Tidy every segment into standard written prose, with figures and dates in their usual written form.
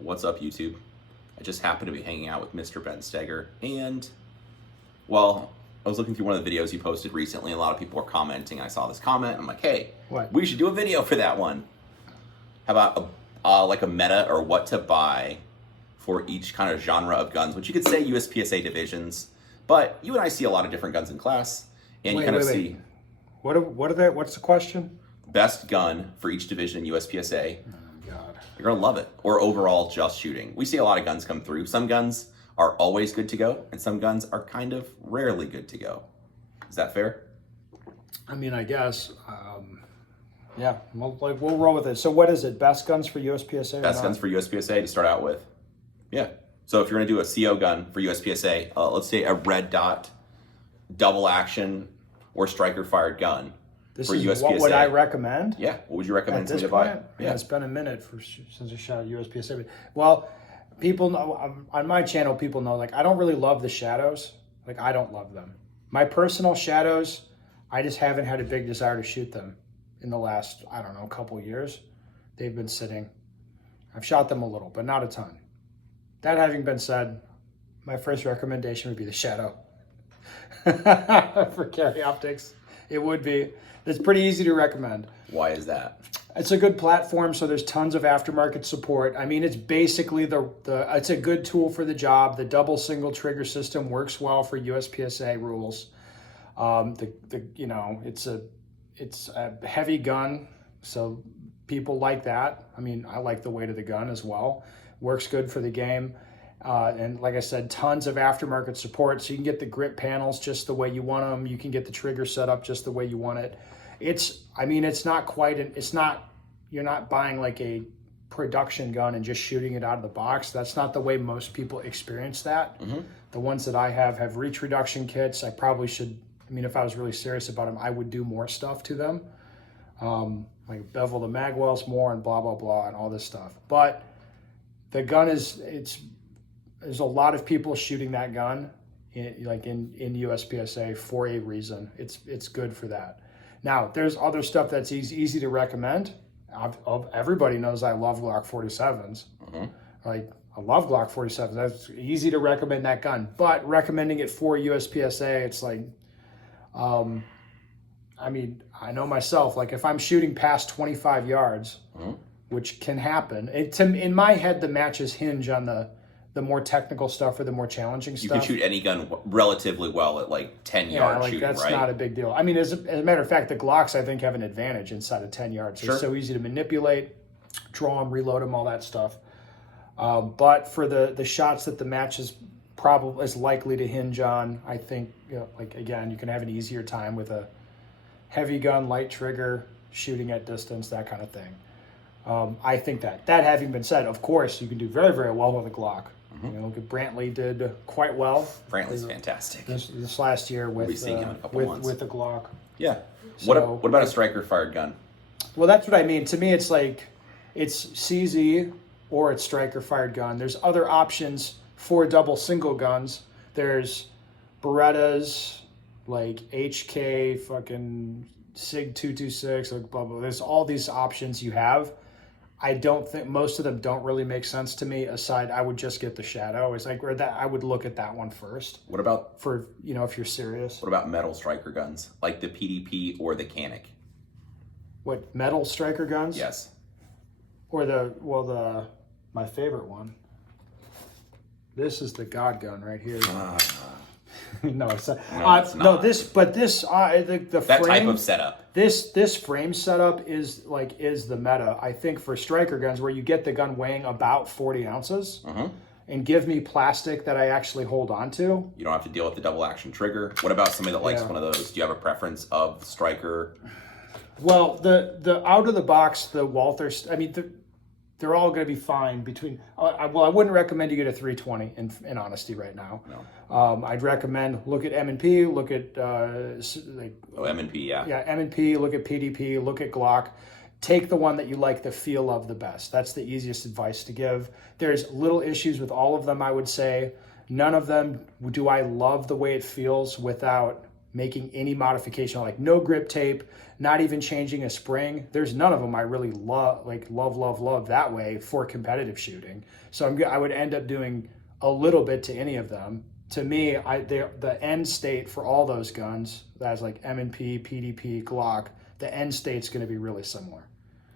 What's up, YouTube? I just happened to be hanging out with Mr. Ben Stoeger, and, well, I was looking through one of the videos you posted recently, and a lot of people were commenting. I saw this comment, and I'm like, hey, we should do a video for that one. How about like a meta or what to buy for each kind of genre of guns, which you could say USPSA divisions, but you and I see a lot of different guns in class, and you kind of see... What are they? What's the question? Best gun for each division in USPSA. Oh, God. You're going to love it. Or overall, just shooting. We see a lot of guns come through. Some guns are always good to go, and some guns are kind of rarely good to go. Is that fair? I mean, I guess. Yeah, we'll roll with it. So what is it? Best guns for USPSA? Best guns for USPSA to start out with. Yeah. So if you're going to do a CO gun for USPSA, let's say a red dot, double action, or striker fired gun. This for is USPSA. What would I recommend? Yeah. What would you recommend at this to buy? Yeah, it's been a minute since I shot USPSA. Well, people know on my channel. People know I don't really love the shadows. I don't love them. My personal shadows, I just haven't had a big desire to shoot them in the last couple of years. They've been sitting. I've shot them a little, but not a ton. That having been said, my first recommendation would be the shadow for carry optics. It would be. It's pretty easy to recommend. Why is that? It's a good platform, so there's tons of aftermarket support. I mean, it's basically it's a good tool for the job. The double single trigger system works well for USPSA rules. It's a heavy gun, so people like that. I mean, I like the weight of the gun as well. Works good for the game. And like I said, tons of aftermarket support. So you can get the grip panels just the way you want them. You can get the trigger set up just the way you want it. You're not buying like a production gun and just shooting it out of the box. That's not the way most people experience that. Mm-hmm. The ones that I have reach reduction kits. I probably should, if I was really serious about them, I would do more stuff to them. Like bevel the mag wells more and blah, blah, blah, and all this stuff. But the gun there's a lot of people shooting that gun in USPSA for a reason. It's good for that. Now, there's other stuff that's easy to recommend. Everybody knows I love Glock 47s. Mm-hmm. I love Glock 47s. That's easy to recommend that gun. But recommending it for USPSA, it's I know myself, if I'm shooting past 25 yards, mm-hmm. which can happen, in my head, the matches hinge on the more technical stuff or the more challenging stuff. You can shoot any gun relatively well at 10 yards shooting, that's right? Not a big deal. As a matter of fact, the Glocks, I think, have an advantage inside of 10 yards. Sure. They're so easy to manipulate, draw them, reload them, all that stuff. But for the shots that the match is probably is likely to hinge on, I think, again, you can have an easier time with a heavy gun, light trigger, shooting at distance, that kind of thing. I think that having been said, of course, you can do very, very well with a Glock. Mm-hmm. Look at Brantley did quite well. Brantley's fantastic. This last year with him in a couple months. With the Glock. Yeah. So, what about a striker fired gun? Well, that's what I mean. To me, it's it's CZ or it's striker fired gun. There's other options for double single guns. There's Berettas, HK, fucking SIG 226, blah, blah. There's all these options you have. I don't think most of them don't really make sense to me. Aside, I would just get the shadow. I would look at that one first. What about if you're serious? What about metal striker guns like the PDP or the Canic? What, metal striker guns? Yes. Or my favorite one. This is the God gun right here. No, it's not. It's not. No, this the that frame, type of setup. This frame setup is the meta. I think for striker guns where you get the gun weighing about 40 ounces, mm-hmm. and give me plastic that I actually hold on to. You don't have to deal with the double action trigger. What about somebody that likes one of those? Do you have a preference of striker? Well, the out of the box, the Walthers. They're all going to be fine between. I wouldn't recommend you get a 320 in honesty right now. No. I'd recommend look at M&P, look at M&P, yeah. Yeah, M&P, look at PDP, look at Glock. Take the one that you like the feel of the best. That's the easiest advice to give. There's little issues with all of them, I would say. None of them do I love the way it feels without making any modification, like no grip tape, not even changing a spring. There's none of them I really love that way for competitive shooting. So I would end up doing a little bit to any of them. To me, the end state for all those guns, that's like M&P, PDP, Glock, the end state's going to be really similar.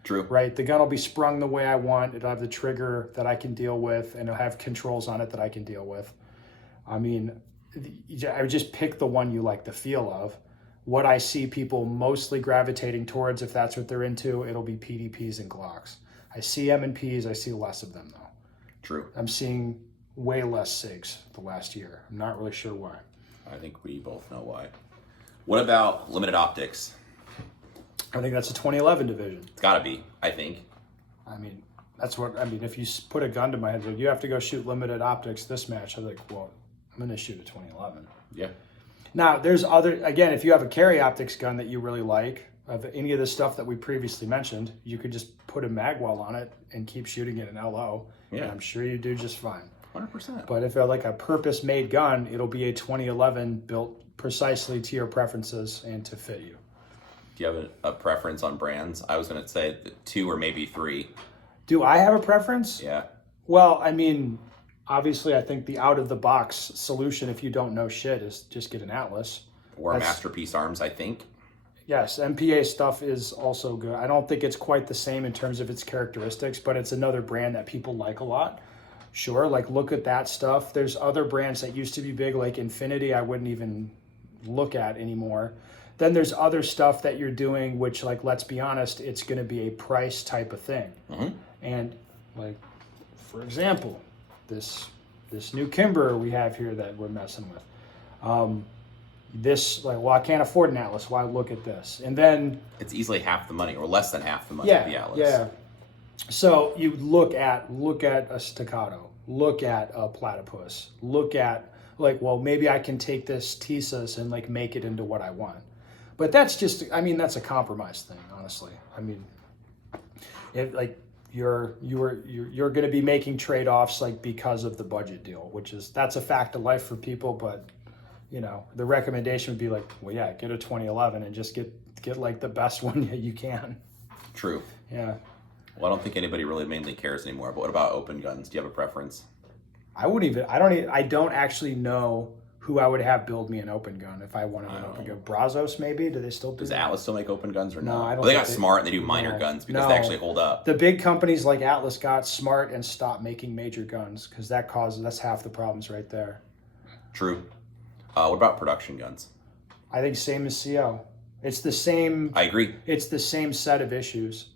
True. Right? The gun will be sprung the way I want. It'll have the trigger that I can deal with, and it'll have controls on it that I can deal with. I mean, I would just pick the one you like the feel of. What I see people mostly gravitating towards, if that's what they're into, it'll be PDPs and Glocks. I see M&Ps, I see less of them though. True. I'm seeing way less SIGs the last year. I'm not really sure why. I think we both know why. What about limited optics? I think that's a 2011 division. It's got to be, I think. I mean, if you put a gun to my head, like, you have to go shoot limited optics this match, I'm like, well, I'm going to shoot a 2011. Yeah. Now, there's again, if you have a carry optics gun that you really like, of any of the stuff that we previously mentioned, you could just put a magwell on it and keep shooting it in LO. Yeah. And I'm sure you do just fine. 100%. But if you're like a purpose-made gun, it'll be a 2011 built precisely to your preferences and to fit you. Do you have a preference on brands? I was going to say 2 or maybe 3. Do I have a preference? Yeah. Well, I mean, obviously, I think the out-of-the-box solution, if you don't know shit, is just get an Atlas. Or a Masterpiece Arms, I think. Yes, MPA stuff is also good. I don't think it's quite the same in terms of its characteristics, but it's another brand that people like a lot. Sure, like look at that stuff. There's other brands that used to be big, like Infinity, I wouldn't even look at anymore. Then there's other stuff that you're doing, which, like, let's be honest, it's going to be a price type of thing. Mm-hmm. And, like, for example, this new Kimber we have here that we're messing with. I can't afford an Atlas. Why look at this? And then it's easily half the money, or less than half the money of the Atlas. Yeah. So you look at a Staccato, look at a Platypus, look at, like, well, maybe I can take this Tisas and, like, make it into what I want. But that's just, I mean, that's a compromise thing, honestly. I mean, you're going to be making trade-offs, like, because of the budget deal, that's a fact of life for people. But, you know, the recommendation would be like, well, yeah, get a 2011 and just get like the best one that you can. True. Yeah. Well, I don't think anybody really mainly cares anymore. But what about open guns? Do you have a preference? I don't actually know who I would have build me an open gun if I wanted an open gun. Brazos, maybe? Do they still do Does that? Atlas still make open guns or no? I don't. Well, they got smart and they do minor guns because they actually hold up. The big companies like Atlas got smart and stopped making major guns because that's half the problems right there. True. What about production guns? I think same as CO. It's the same. I agree. It's the same set of issues.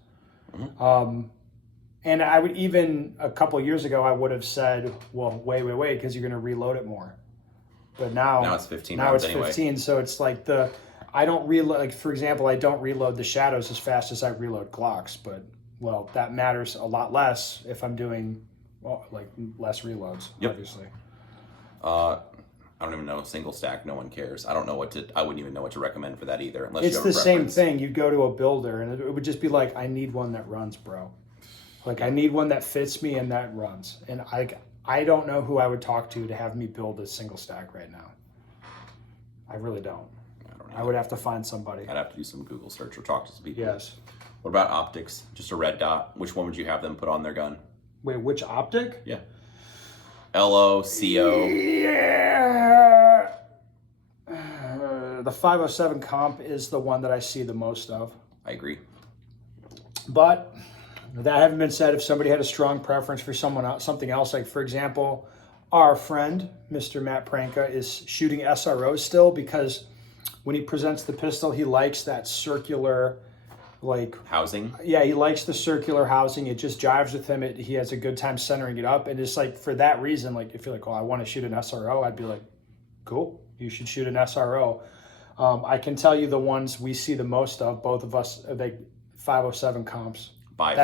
Mm-hmm. And I would even, a couple of years ago, I would have said, well, wait, because you're going to reload it more. But now it's 15 now rounds it's anyway. 15, so it's like I don't reload, like, for example, I don't reload the Shadows as fast as I reload Glocks, but, well, that matters a lot less if I'm doing, well, like, less reloads, obviously. I don't even know, single stack, no one cares. I wouldn't even know what to recommend for that either, unless you have a preference. It's the same thing. You go to a builder, and it would just be like, I need one that runs, bro. Like, I need one that fits me and that runs. And I don't know who I would talk to have me build a single stack right now. I really don't. I would have to find somebody. I'd have to do some Google search or talk to some people. Yes. What about optics? Just a red dot. Which one would you have them put on their gun? Wait, which optic? Yeah. LO, CO. Yeah. The 507 comp is the one that I see the most of. I agree. But that having been said, if somebody had a strong preference for something else, like, for example, our friend, Mr. Matt Pranka, is shooting SROs still because when he presents the pistol, he likes that circular, like... housing? Yeah, he likes the circular housing. It just jives with him. He has a good time centering it up. And it's like, for that reason, like, if you're like, oh, I want to shoot an SRO, I'd be like, cool, you should shoot an SRO. I can tell you the ones we see the most of, both of us, are the 507 comps. By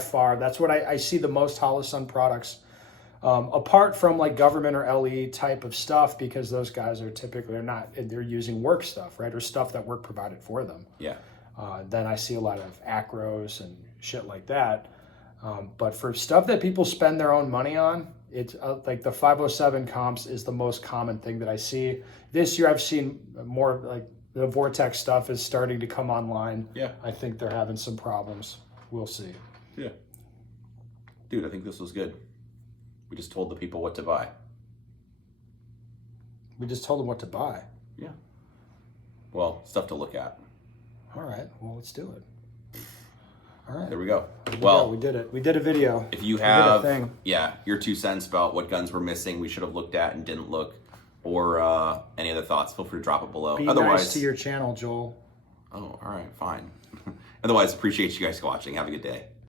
far. That's what I see the most Holosun products. Apart from, like, government or LE type of stuff, because those guys are typically they're using work stuff, right? Or stuff that work provided for them. Yeah. Then I see a lot of acros and shit like that. But for stuff that people spend their own money on, It's like the 507 comps is the most common thing that I see. This year I've seen more like the Vortex stuff is starting to come online. Yeah. I think they're having some problems. We'll see. Yeah. Dude, I think this was good. We just told the people what to buy. We just told them what to buy. Yeah. Well, stuff to look at. All right. Well, let's do it. All right. There we go. Well, we did it. We did a video. If you have, your 2 cents about what guns were missing, we should have looked at and didn't look, or any other thoughts, feel free to drop it below. Be nice to your channel, Joel. Oh, all right, fine. Otherwise, appreciate you guys watching. Have a good day.